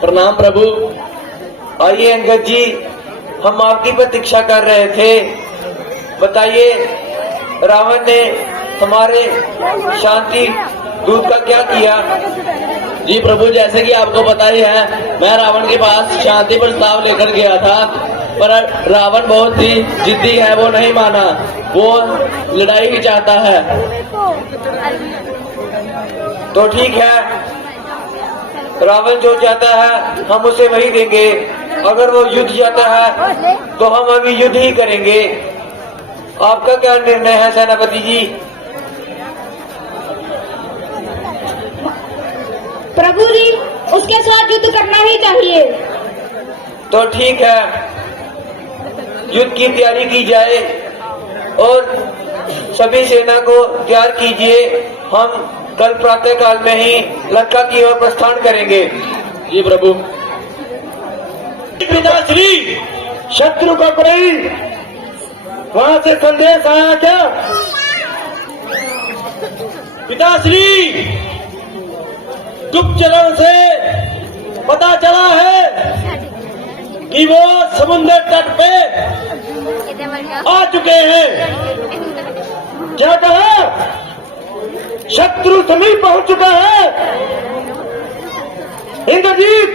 प्रणाम प्रभु। आइए अंगद जी, हम आपकी प्रतीक्षा कर रहे थे। बताइए, रावण ने हमारे शांति दूत का क्या किया? जी प्रभु, जैसे कि आपको पता ही है, मैं रावण के पास शांति प्रस्ताव लेकर गया था, पर रावण बहुत ही जिद्दी है, वो नहीं माना, वो लड़ाई भी चाहता है। तो ठीक है, रावण जो चाहता है हम उसे वही देंगे। अगर वो युद्ध चाहता है तो हम अभी युद्ध ही करेंगे। आपका क्या निर्णय है सेनापति जी? प्रभु जी, उसके साथ युद्ध करना ही चाहिए। तो ठीक है, युद्ध की तैयारी की जाए और सभी सेना को तैयार कीजिए। हम कल प्रातः काल में ही लंका की ओर प्रस्थान करेंगे। जी प्रभु। पिताश्री, शत्रु का कोई वहां से संदेश आया क्या? पिताश्री, गुप्तचरों से पता चला है कि वो समुद्र तट पे आ चुके हैं। क्या कहा? शत्रु समीप पहुंच चुका है। इंद्रजीत,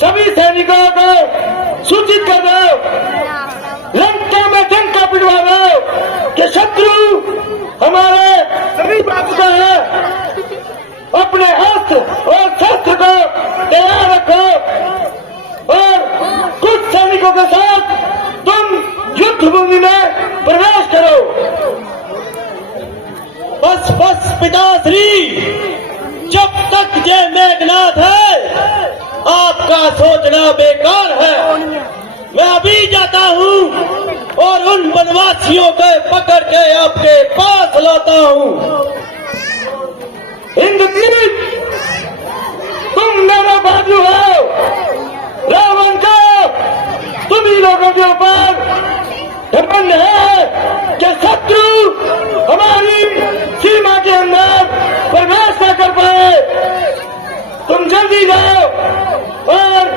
सभी सैनिकों को सूचित कर दो, लंका में डंका पिटवा दो कि शत्रु हमारे समीप आ चुका है। अपने अस्त्र और शस्त्र को तैयार रखो और कुछ सैनिकों के साथ तुम युद्ध भूमि में प्रवेश करो। बस बस पिताश्री, जब तक ये मेघनाथ है आपका सोचना बेकार है। मैं अभी जाता हूँ और उन वनवासियों को पकड़ के आपके पास लाता हूँ। इंद्रजीत, तुम मेरा बाजू हो। रावण का तुम ही लोगों के ऊपर घमंड है कि शत्रु हमारी सीमा के अंदर प्रवेश न कर पाए। तुम जल्दी जाओ और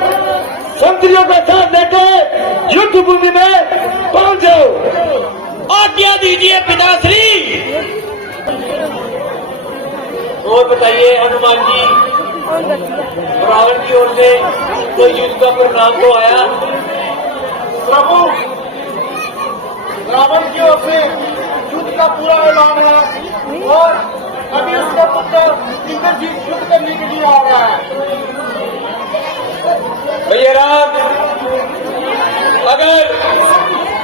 मंत्रियों का साथ लेकर युद्ध भूमि में पहुंच जाओ। आज्ञा दीजिए पिताश्री। और बताइए हनुमान जी, रावण की ओर से तो युद्ध का परिणाम तो आया? प्रभु, रावण की ओर से युद्ध का पूरा ऐलान है और अभी उसका पुत्र इंद्रजीत युद्ध करने के लिए आ रहा है। भैया राम, अगर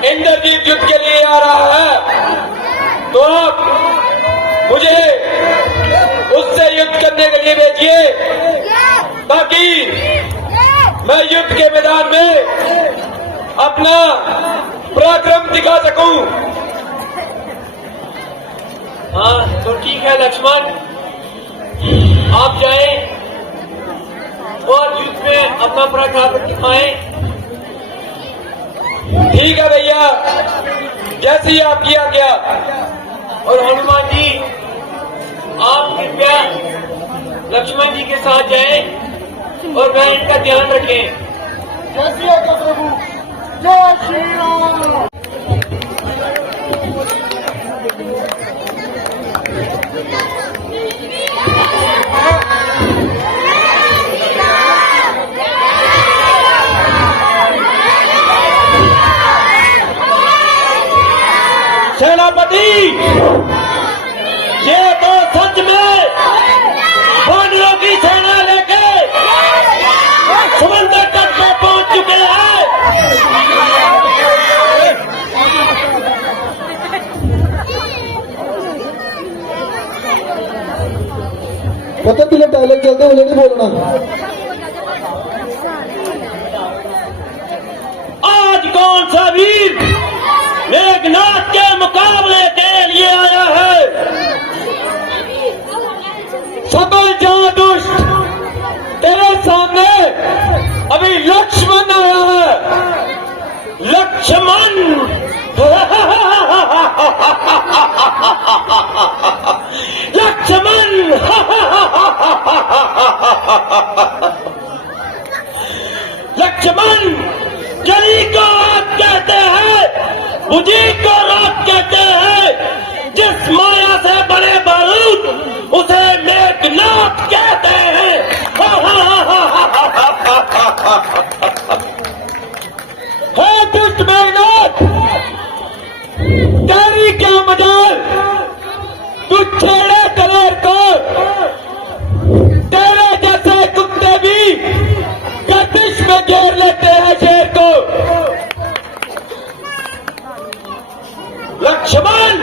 इंद्रजीत युद्ध के लिए आ रहा है तो आप मुझे उससे युद्ध करने के लिए भेजिए, ताकि मैं युद्ध के मैदान में अपना पराक्रम दिखा सकूं। हाँ तो ठीक है लक्ष्मण, आप जाएं और युद्ध में अपना पराक्रम दिखाएं। ठीक है भैया, जैसे ही आप किया गया। और हनुमान जी, आप कृपया लक्ष्मण जी के साथ जाएं और वह इनका ध्यान रखें। जैसे आज्ञा प्रभु। जय श्री राम। सेनापति, ये तो सच में वानरों की सेना लेके समुद्र तट पे पहुंच चुके हैं। पता तुझे डायलॉग चलते मुझे नहीं बोलना। आज कौन सा वीर मेघनाथ के मुकाबले के लिए आया है? सकल जहां दुष्ट तेरे सामने अभी लक्ष्मण आया है। लक्ष्मण लक्ष्मण लक्ष्मण जली को आग कहते हैं, बुझी को रात कहते हैं, जिस माया से बने बारूद उसे मेघनाथ कहते हैं। हे दुष्ट मेघनाथ, तेरी क्या मजाल, तू छेड़े दलेर को, तेरे जैसे कुत्ते भी गर्दिश में घेर लेते हैं शेर को। लक्ष्मण,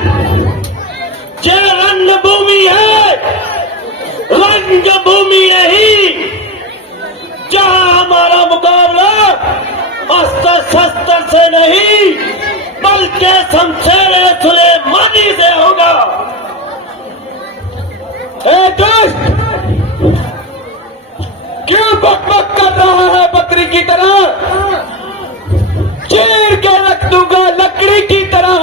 ये रण भूमि है, रंग भूमि नहीं, जहां हमारा मुकाबला अस्त्र शस्त्र से नहीं बल्कि शमशेरे सुलेमानी से होगा। ए दुष्ट, क्यों बकबक कर रहा है बकरी की तरह? चीर के रख दूंगा लकड़ी की तरह।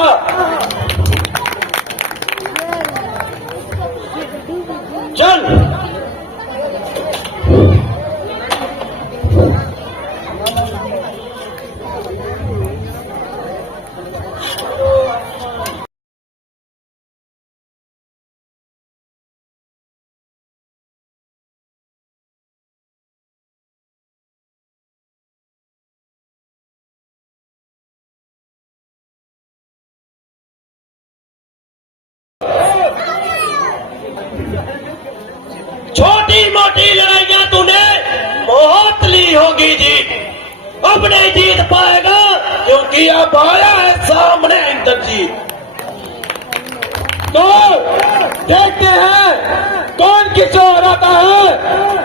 चल, छोटी मोटी लड़ाइयां तूने बहुत ली होगी जी, अब नहीं जीत पाएगा क्योंकि अब आया है सामने इंद्रजीत। तो देखते हैं कौन किस ओर आता है।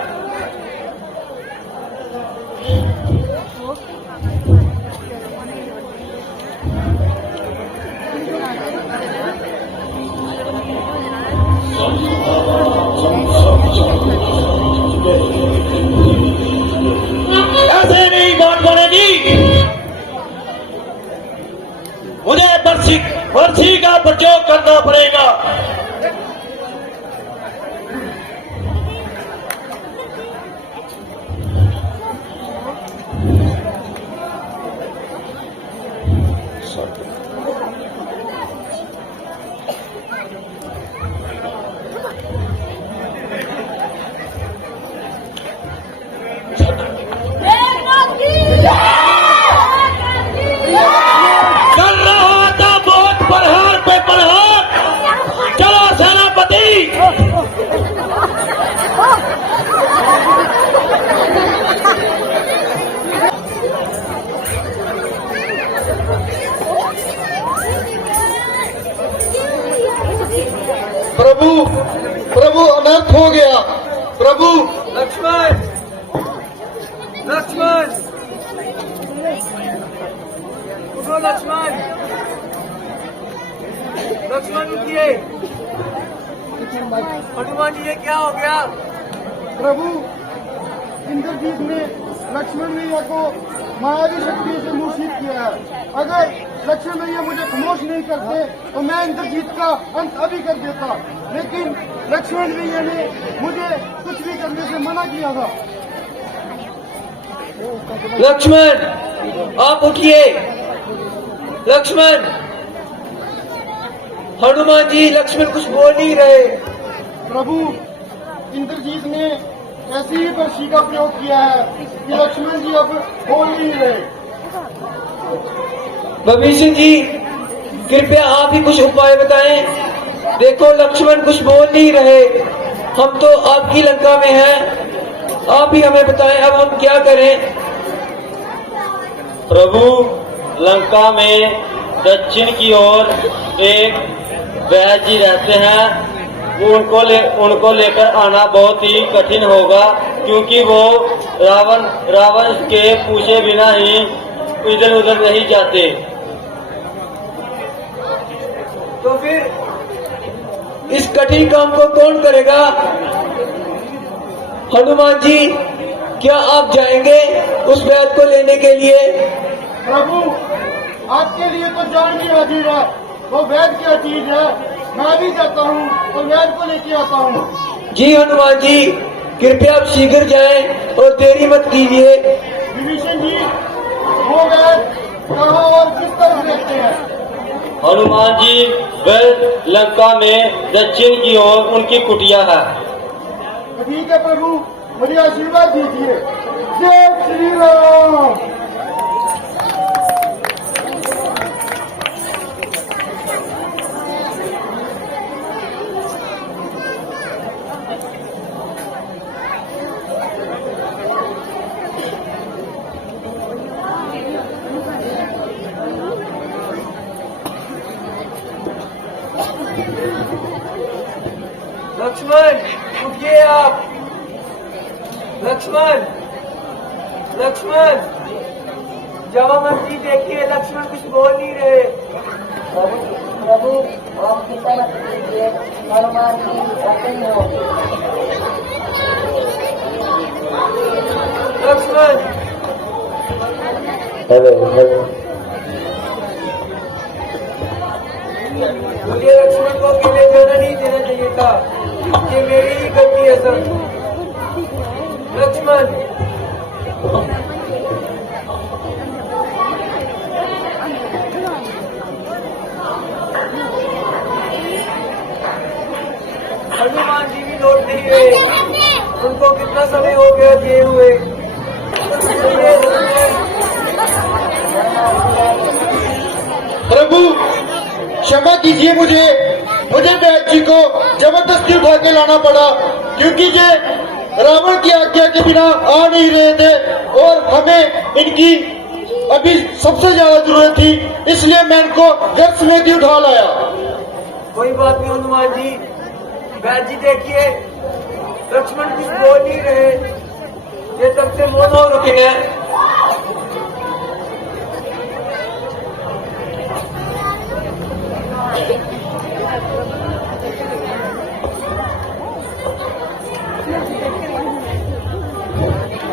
ऐसे नहीं बात बनेगी, मुझे बर्छी का प्रयोग करना पड़ेगा। कर रहा था बहुत प्रहार पे प्रहार, चलो सेनापति। प्रभु, प्रभु अनर्थ हो गया। प्रभु, लक्ष्मण, लक्ष्मण, उठो लक्ष्मण, लक्ष्मण उठिए। हनुमान जी, ये क्या हो गया? प्रभु, इंद्रजीत ने लक्ष्मण भैया को मायावी शक्ति से मूर्छित किया है। अगर लक्ष्मण भैया मुझे खामोश नहीं करते तो मैं इंद्रजीत का अंत अभी कर देता, लेकिन लक्ष्मण भैया ने मुझे कुछ भी करने से मना किया था। लक्ष्मण, आप उठिए। लक्ष्मण, हनुमान जी, लक्ष्मण कुछ बोल नहीं रहे। प्रभु, इंद्रजीत ने ऐसी ही बर्छी का प्रयोग किया है कि लक्ष्मण जी अब बोल नहीं रहे। भविष्य जी, कृपया आप ही कुछ उपाय बताएं। देखो लक्ष्मण कुछ बोल नहीं रहे, हम तो आपकी लंका में हैं, आप ही हमें बताएं अब हम क्या करें। प्रभु, लंका में दक्षिण की ओर एक वैद्य जी रहते हैं, उनको लेकर आना बहुत ही कठिन होगा क्योंकि वो रावण के पूछे बिना ही इधर उधर नहीं जाते। तो फिर इस कठिन काम को कौन करेगा? हनुमान जी, क्या आप जाएंगे उस वैद्य को लेने के लिए? प्रभु, आपके लिए तो जान की हाजिर है, वो वैद्य क्या चीज है। मैं भी जाता हूँ और वैद्य को लेके आता हूँ। जी हनुमान जी, कृपया आप शीघ्र जाएं और देरी मत कीजिए। विभीषण जी हो गए कहाँ और किस तरफ रहते हैं? हनुमान जी वह लंका में दक्षिण की ओर उनकी कुटिया है। तो ठीक है प्रभु, मुझे आशीर्वाद दीजिए। जय श्री राम। लक्ष्मण उठिए आप। लक्ष्मण लक्ष्मण जामा मंत्री देखिए, लक्ष्मण कुछ बोल नहीं रहे। प्रभु आप चिंता मत कीजिए, हनुमान जी ऐसे ही हो। लक्ष्मण मुझे लक्ष्मण को अकेले जाना नहीं देना चाहिए था, ये मेरी ही गलती है सर। लक्ष्मण हनुमान जी भी लौट नहीं रहे, उनको कितना समय हो गया दिए हुए। प्रभु क्षमा कीजिए, मुझे बैद जी को जबरदस्ती उठा के लाना पड़ा, क्योंकि ये रावण की आज्ञा के बिना आ नहीं रहे थे और हमें इनकी अभी सबसे ज्यादा जरूरत थी, इसलिए मैं इनको घर समेत ही उठा लाया। कोई बात नहीं हनुमान जी। वैद जी देखिए, लक्ष्मण कुछ बोल नहीं रहे, ये तब से मौन हो रुके हैं।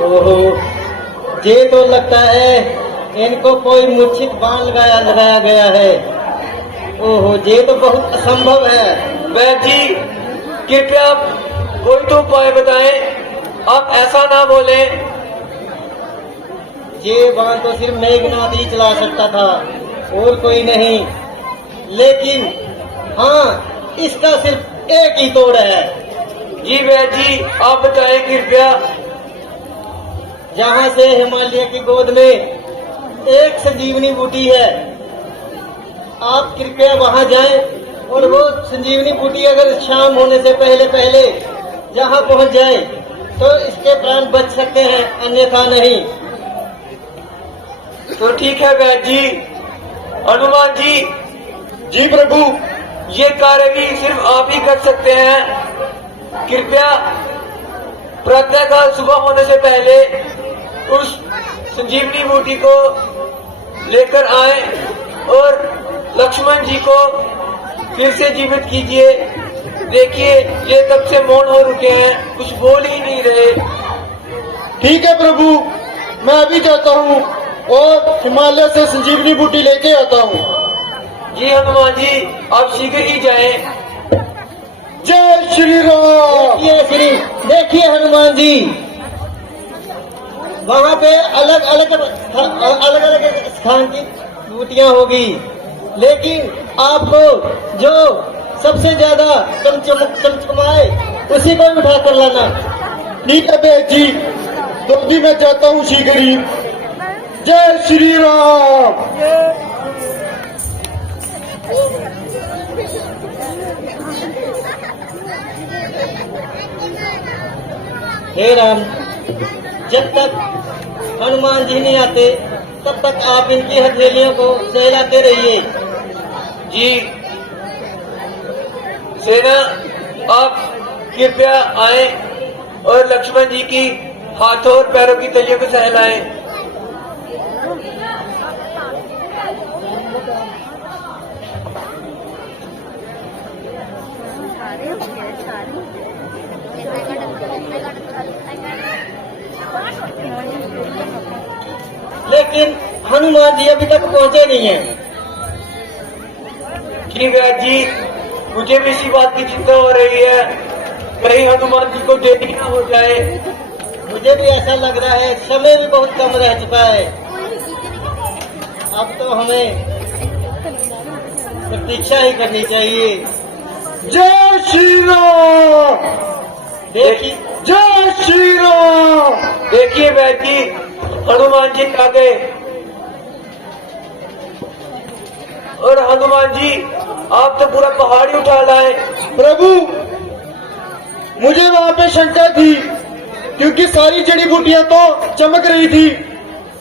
ओहो, ये तो लगता है इनको कोई मूर्छित बाण लगाया गया है। ओहो, ये तो बहुत असंभव है। वैद जी कृपया आप कोई तो उपाय बताएं, आप ऐसा ना बोले। ये बाण तो सिर्फ मेघनाथ ही चला सकता था और कोई नहीं, लेकिन हाँ इसका सिर्फ एक ही तोड़ है। जी वैद जी आप बताएं कृपया। जहाँ से हिमालय की गोद में एक संजीवनी बूटी है, आप कृपया वहाँ जाएं और वो संजीवनी बूटी अगर शाम होने से पहले पहले जहाँ पहुँच जाए तो इसके प्राण बच सकते हैं, अन्यथा नहीं। तो ठीक है वैद जी। हनुमान जी जी प्रभु। ये कार्य भी सिर्फ आप ही कर सकते हैं। कृपया प्रातःकाल सुबह होने से पहले उस संजीवनी बूटी को लेकर आए और लक्ष्मण जी को फिर से जीवित कीजिए। देखिए ये तब से मौन हो रुके हैं, कुछ बोल ही नहीं रहे। ठीक है प्रभु, मैं अभी जाता हूँ और हिमालय से संजीवनी बूटी लेके आता हूँ। जी हनुमान जी आप शीघ्र ही जाएं। जय श्री राम। देखिए हनुमान जी, वहाँ पे अलग अलग स्थान की बूटियां होगी, लेकिन आपको जो सबसे ज्यादा चमचमाए उसी को उठा कर लाना। ठीक है बैद जी, तो भी मैं जाता हूँ शीघ्र ही। जय श्री राम। हे राम, जब तक हनुमान जी नहीं आते तब तक आप इनकी हथेलियों को सहलाते रहिए। जी सेना आप कृपया आए और लक्ष्मण जी की हाथों और पैरों की तलियों को सहलाएं। लेकिन हनुमान जी अभी तक पहुंचे नहीं हैं। ठीक है जी, मुझे भी इसी बात की चिंता हो रही है, कहीं हनुमान जी को देरी ना हो जाए। मुझे भी ऐसा लग रहा है, समय भी बहुत कम रह चुका है। अब तो हमें प्रतीक्षा ही करनी चाहिए। जय श्री राम। देखिए जय श्री राम। देखिए बेटी, हनुमान जी आ गए। और हनुमान जी, आप तो पूरा पहाड़ ही उठा लाए। प्रभु, मुझे वहाँ पे शंका थी क्योंकि सारी जड़ी बूटियां तो चमक रही थी।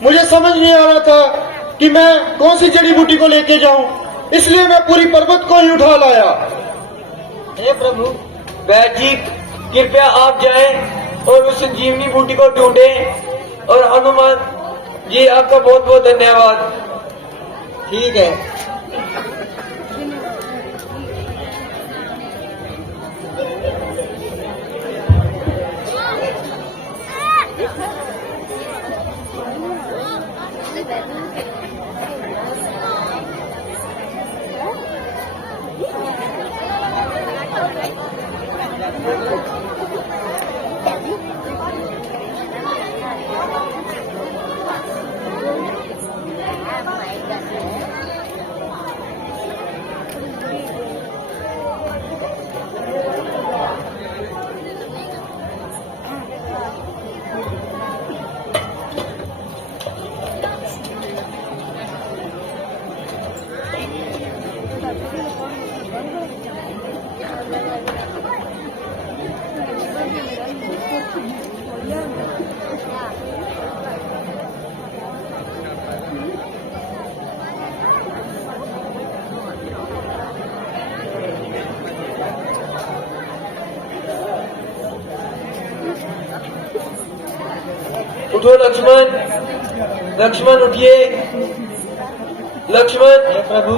मुझे समझ नहीं आ रहा था कि मैं कौन सी जड़ी बूटी को लेके जाऊं, इसलिए मैं पूरी पर्वत को ही उठा लाया। हे प्रभु, वैद्य जी, कृपया आप जाएं और उस संजीवनी बूटी को ढूंढें। और हनुमान जी, आपका बहुत बहुत धन्यवाद। ठीक है। उठो लक्ष्मण, लक्ष्मण उठिए। लक्ष्मण। हे प्रभु,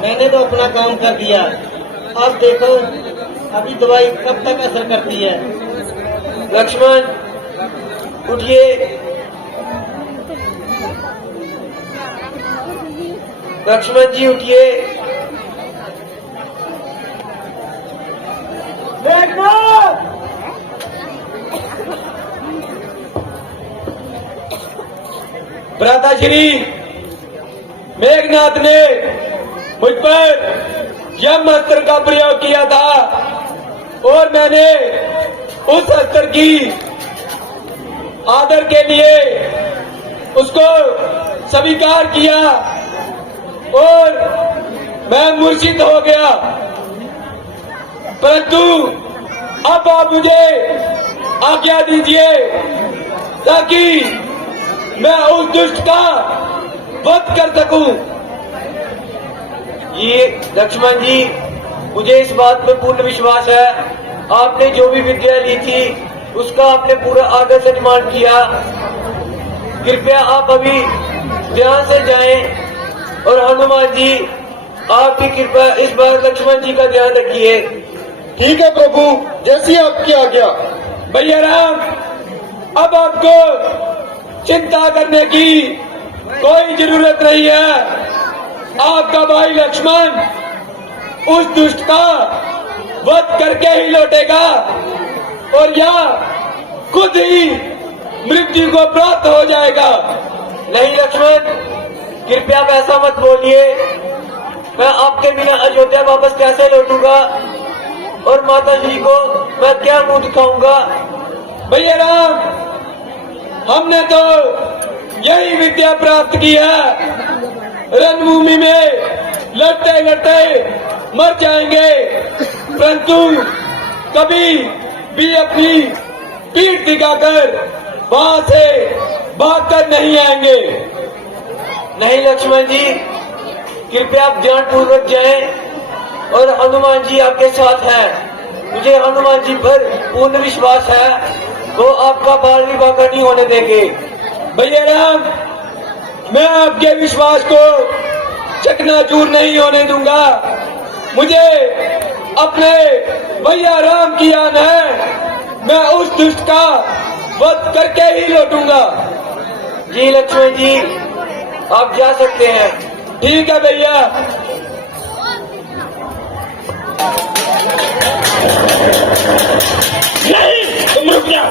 मैंने तो अपना काम कर दिया। अब देखो, अभी दवाई कब तक असर करती है। लक्ष्मण उठिए। लक्ष्मण जी उठिए। भ्राताश्री, मेघनाथ ने मुझ पर यम अस्त्र का प्रयोग किया था और मैंने उस अस्त्र की आदर के लिए उसको स्वीकार किया और मैं मूर्छित हो गया। परंतु अब आप मुझे आज्ञा दीजिए ताकि मैं उस दुष्ट का वध कर सकूं। ये लक्ष्मण जी, मुझे इस बात पे पूर्ण विश्वास है, आपने जो भी विद्या ली थी उसका आपने पूरा आदर से निर्माण किया। कृपया आप अभी ध्यान से जाएं और हनुमान जी, आप भी कृपया इस बार लक्ष्मण जी का ध्यान रखिए। ठीक है प्रभु, जैसी आपकी आज्ञा। भैया राम, अब आपको चिंता करने की कोई जरूरत नहीं है। आपका भाई लक्ष्मण उस दुष्ट का वध करके ही लौटेगा और यह खुद ही मृत्यु को प्राप्त हो जाएगा। नहीं लक्ष्मण, कृपया ऐसा मत बोलिए। मैं आपके बिना अयोध्या वापस कैसे लौटूंगा और माता जी को मैं क्या मुंह दिखाऊंगा। भैया राम, हमने तो यही विद्या प्राप्त की है। रणभूमि में लड़ते लड़ते मर जाएंगे, परंतु कभी भी अपनी पीठ दिखाकर वहां से भागकर नहीं आएंगे। नहीं लक्ष्मण जी, कृपया आप ध्यानपूर्वक जाएं और हनुमान जी आपके साथ हैं। मुझे हनुमान जी पर पूर्ण विश्वास है, वो आपका बाल विवाह नहीं होने देंगे। भैया राम, मैं आपके विश्वास को चकनाचूर नहीं होने दूंगा। मुझे अपने भैया राम की आन है, मैं उस दुष्ट का वध करके ही लौटूंगा। जी लक्ष्मण जी, आप जा सकते हैं। ठीक है भैया। नहीं, तुम रुक जाओ।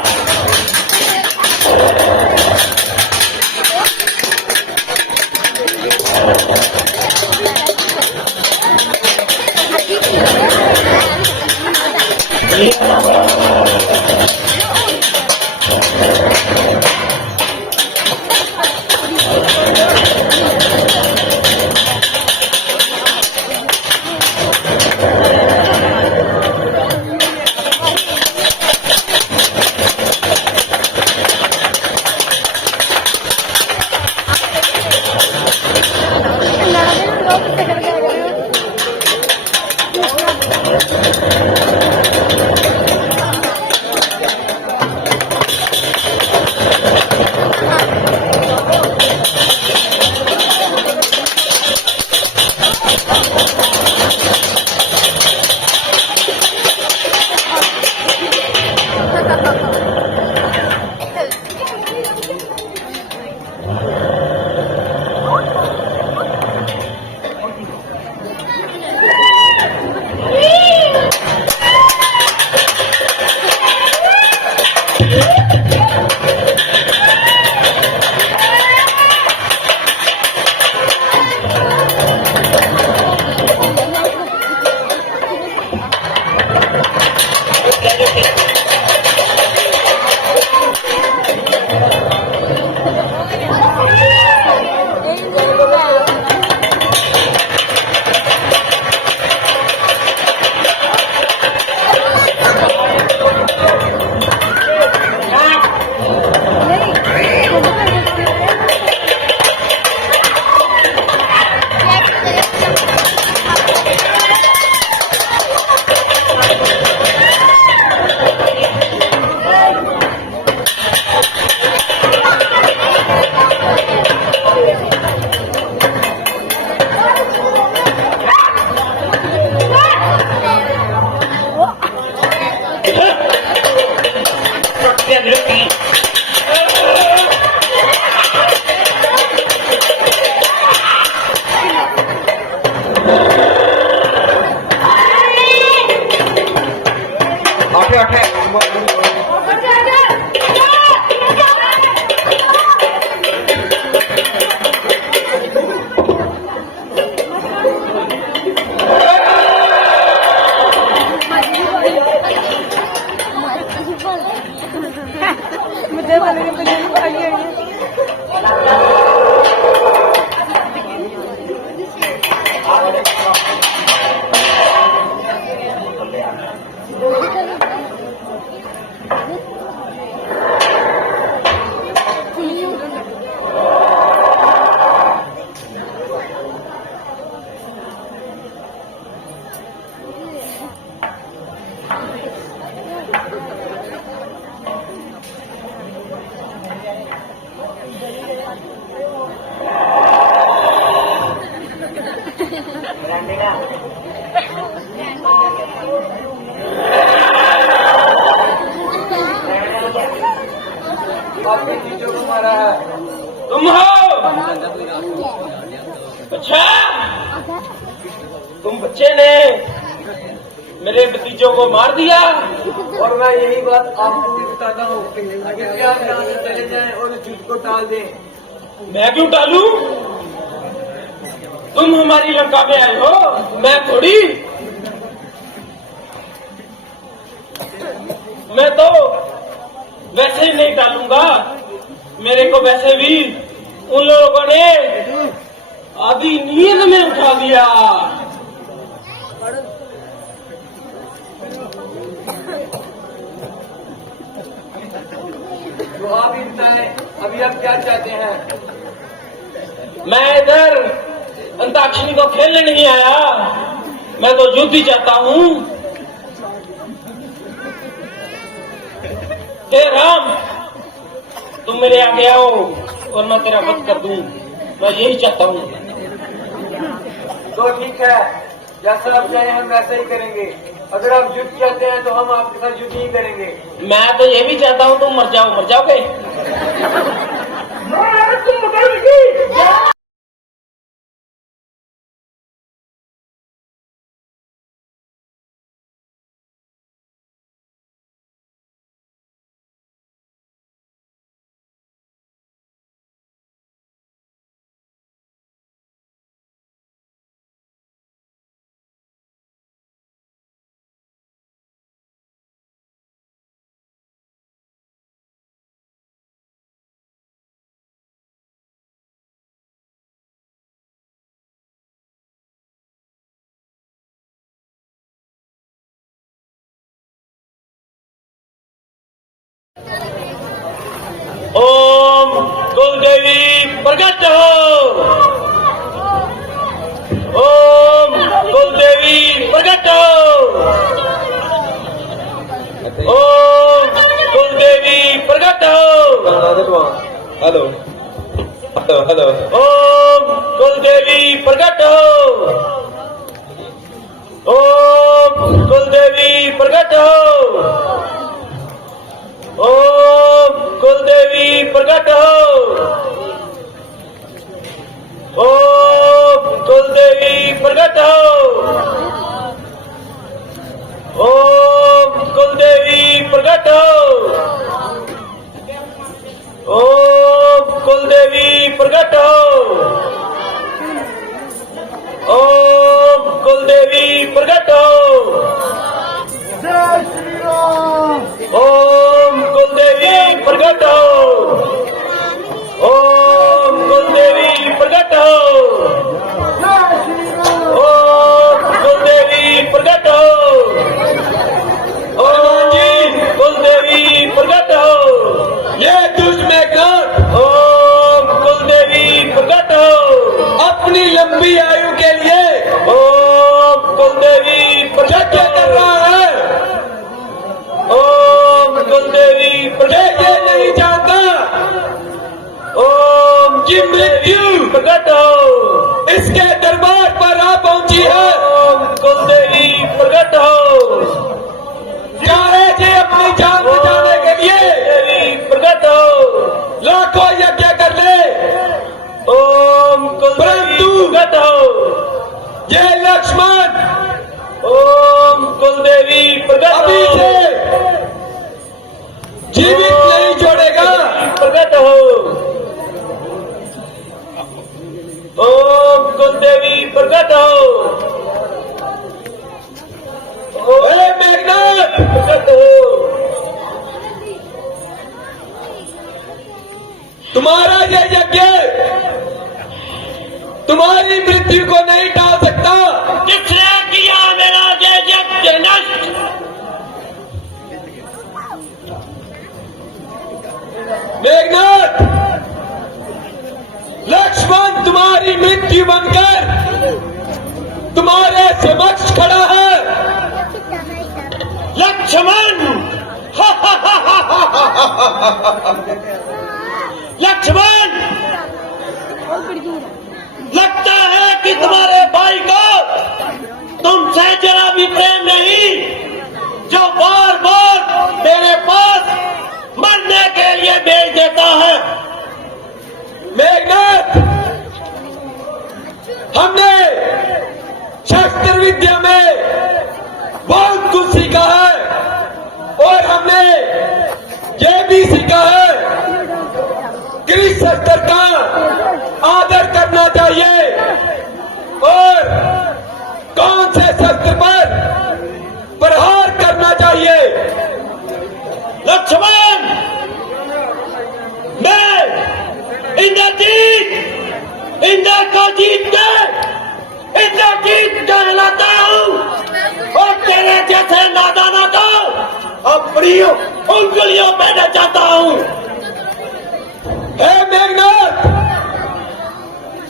हत्या की मुझे वाले के बगल में आ गया तुम हो? अच्छा, तुम बच्चे ने मेरे भतीजों को मार दिया। और मैं यही बात आपको भी बताता हूँ, अगर आप यहाँ से चले जाएं और इस युद्ध को टाल दें। मैं क्यों टालूं? तुम हमारी लंका में आए हो, मैं थोड़ी। मैं तो वैसे ही नहीं टालूंगा। मेरे को वैसे भी उन लोगों ने आधी नींद में उठा दिया। तो आप ही बताएं, अभी आप क्या चाहते हैं? मैं इधर अंताक्षरी को खेलने नहीं आया, मैं तो युद्ध ही चाहता हूँ। हे राम, तुम मेरे आगे आओ और मैं तेरा वध कर दूं। मैं यही चाहता हूँ। तो ठीक है, जैसा आप चाहें हम वैसा ही करेंगे। अगर आप युद्ध चाहते हैं तो हम आपके साथ युद्ध ही करेंगे। मैं तो ये भी चाहता हूँ तुम मर जाओ। मर जाओगे? ओम कुलदेवी प्रकट हो। ओम कुलदेवी प्रकट हो। ओम कुलदेवी प्रकट हो। Hello hello hello. ओम कुलदेवी प्रकट हो। ओम कुलदेवी प्रकट हो। ओम कुलदेवी प्रकट हो। ओम कुलदेवी प्रकट हो। ओम कुलदेवी प्रकट हो। ओम कुलदेवी प्रकट हो। ओम कुलदेवी प्रकट हो। जय श्री राम। ओम कुलदेवी प्रकट हो। ओम कुलदेवी प्रकट हो। जय श्री राम। ओम कुलदेवी प्रकट हो। ओम जी कुलदेवी प्रकट हो। ये दुष्ट में कर। ओम कुलदेवी प्रकट हो। अपनी लंबी आयु के लिए ओम कुलदेवी प्रकट कर रहा है। ओम कुलदेवी प्रकट नहीं जानता। ओम की मृत्यु प्रकट हो इसके दरबार पर आ पहुंची है। ओम कुलदेवी प्रकट हो। चाहे जे अपनी जान बचाने के लिए जय लक्ष्मण ओम कुलदेवी प्रकट अभी हो। से जीवित नहीं छोड़ेगा। प्रकट हो। ओम कुलदेवी प्रकट हो। ओए मेघनाथ, प्रकट हो। तुम्हारा ये यज्ञ तुम्हारी मृत्यु को नहीं टाल सकता। किसने किया मेरा ये यज्ञ नष्ट? मेघनाथ, लक्ष्मण तुम्हारी मृत्यु बनकर तुम्हारे समक्ष खड़ा है। लक्ष्मण लक्ष्मण, लगता है कि तुम्हारे भाई को तुमसे जरा भी प्रेम नहीं, जो बार बार मेरे पास मरने के लिए भेज देता है। मेघनाथ, हमने शस्त्र विद्या में बहुत कुछ सीखा है और हमने ये भी सीखा है कि शस्त्र का आदर करना चाहिए और कौन से शस्त्र पर प्रहार करना चाहिए। लक्ष्मण, मैं इंद्र को इंद्रजीत कहलाता हूँ और तेरे जैसे नादानों को अपनी उंगलियों पे नचाता हूँ। हे मेघनाथ,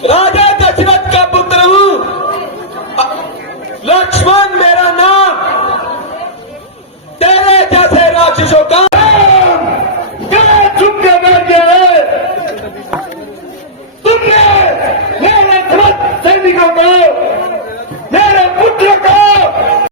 राजा दशरथ